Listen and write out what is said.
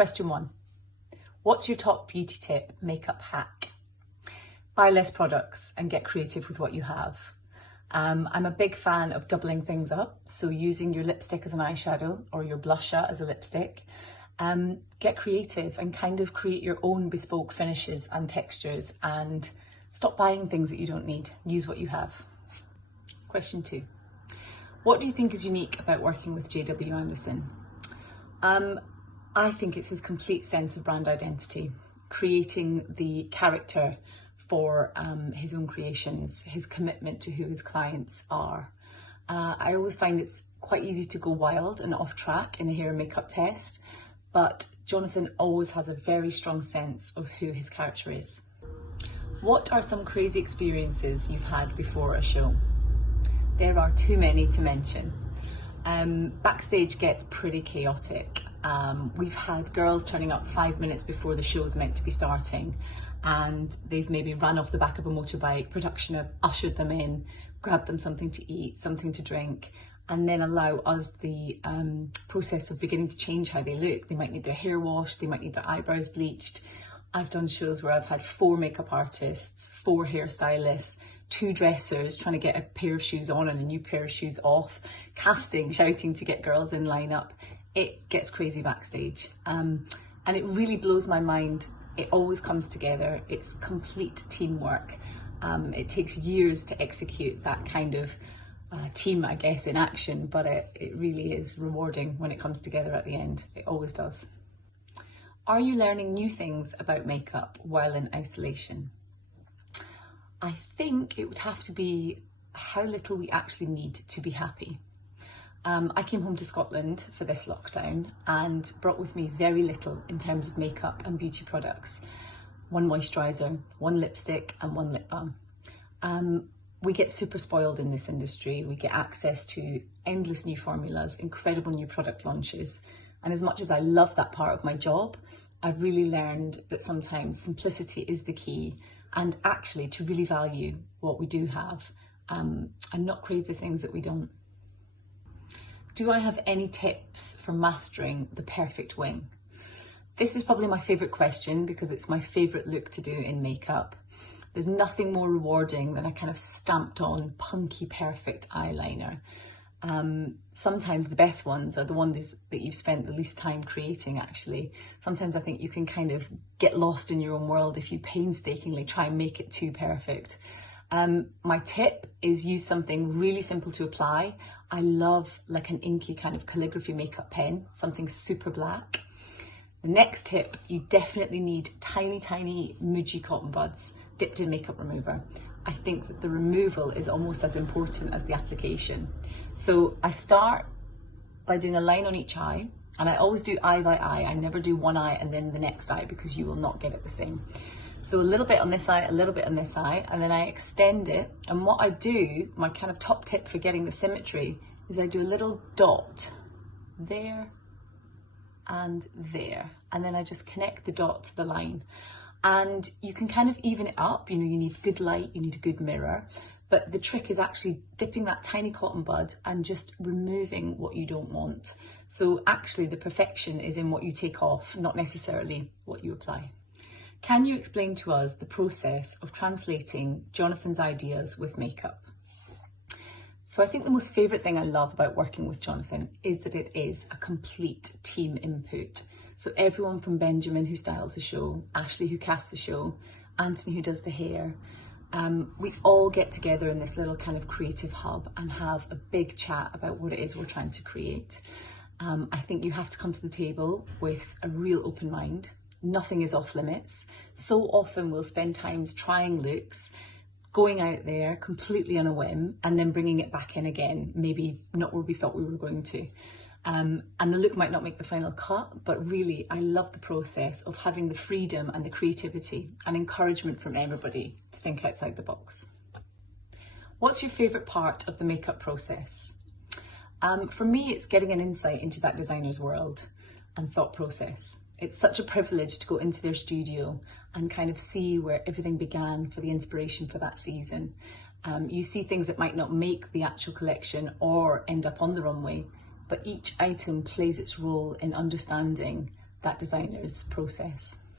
Question 1. What's your top beauty tip, makeup hack? Buy less products and get creative with what you have. I'm a big fan of doubling things up, so using your lipstick as an eyeshadow or your blusher as a lipstick. Get creative and kind of create your own bespoke finishes and textures, and stop buying things that you don't need. Use what you have. Question 2. What do you think is unique about working with JW Anderson? I think it's his complete sense of brand identity, creating the character for his own creations, his commitment to who his clients are. I always find it's quite easy to go wild and off track in a hair and makeup test, but Jonathan always has a very strong sense of who his character is. What are some crazy experiences you've had before a show? There are too many to mention. Backstage gets pretty chaotic. We've had girls turning up 5 minutes before the show is meant to be starting, and they've maybe run off the back of a motorbike. Production have ushered them in, grabbed them something to eat, something to drink, and then allow us the process of beginning to change how they look. They might need their hair washed, they might need their eyebrows bleached. I've done shows where I've had 4 makeup artists, 4 hairstylists, 2 dressers trying to get a pair of shoes on and a new pair of shoes off, casting, shouting to get girls in lineup. It gets crazy backstage, and it really blows my mind. It always comes together. It's complete teamwork. It takes years to execute that kind of team, I guess, in action, but it really is rewarding when it comes together at the end. It always does. Are you learning new things about makeup while in isolation? I think it would have to be how little we actually need to be happy. I came home to Scotland for this lockdown and brought with me very little in terms of makeup and beauty products. 1 moisturiser, 1 lipstick and 1 lip balm. We get super spoiled in this industry. We get access to endless new formulas, incredible new product launches. And as much as I love that part of my job, I've really learned that sometimes simplicity is the key, and actually to really value what we do have and not crave the things that we don't. Do I have any tips for mastering the perfect wing? This is probably my favourite question because it's my favourite look to do in makeup. There's nothing more rewarding than a kind of stamped on punky perfect eyeliner. Sometimes the best ones are the ones that you've spent the least time creating, actually. Sometimes I think you can kind of get lost in your own world if you painstakingly try and make it too perfect. My tip is use something really simple to apply. I love like an inky kind of calligraphy makeup pen, something super black. The next tip, you definitely need tiny, tiny Muji cotton buds dipped in makeup remover. I think that the removal is almost as important as the application. So I start by doing a line on each eye, and I always do eye by eye. I never do one eye and then the next eye because you will not get it the same. So a little bit on this eye, a little bit on this eye, and then I extend it. And what I do, my kind of top tip for getting the symmetry, is I do a little dot there and there. And then I just connect the dot to the line. And you can kind of even it up. You know, you need good light, you need a good mirror. But the trick is actually dipping that tiny cotton bud and just removing what you don't want. So actually the perfection is in what you take off, not necessarily what you apply. Can you explain to us the process of translating Jonathan's ideas with makeup? So I think the most favourite thing I love about working with Jonathan is that it is a complete team input. So everyone from Benjamin, who styles the show, Ashley, who casts the show, Anthony, who does the hair, we all get together in this little kind of creative hub and have a big chat about what it is we're trying to create. I think you have to come to the table with a real open mind. Nothing is off limits. So often we'll spend times trying looks, going out there completely on a whim, and then bringing it back in again, maybe not where we thought we were going to. And the look might not make the final cut, but really I love the process of having the freedom and the creativity and encouragement from everybody to think outside the box. What's your favourite part of the makeup process? For me, it's getting an insight into that designer's world and thought process. It's such a privilege to go into their studio and kind of see where everything began for the inspiration for that season. You see things that might not make the actual collection or end up on the runway, but each item plays its role in understanding that designer's process.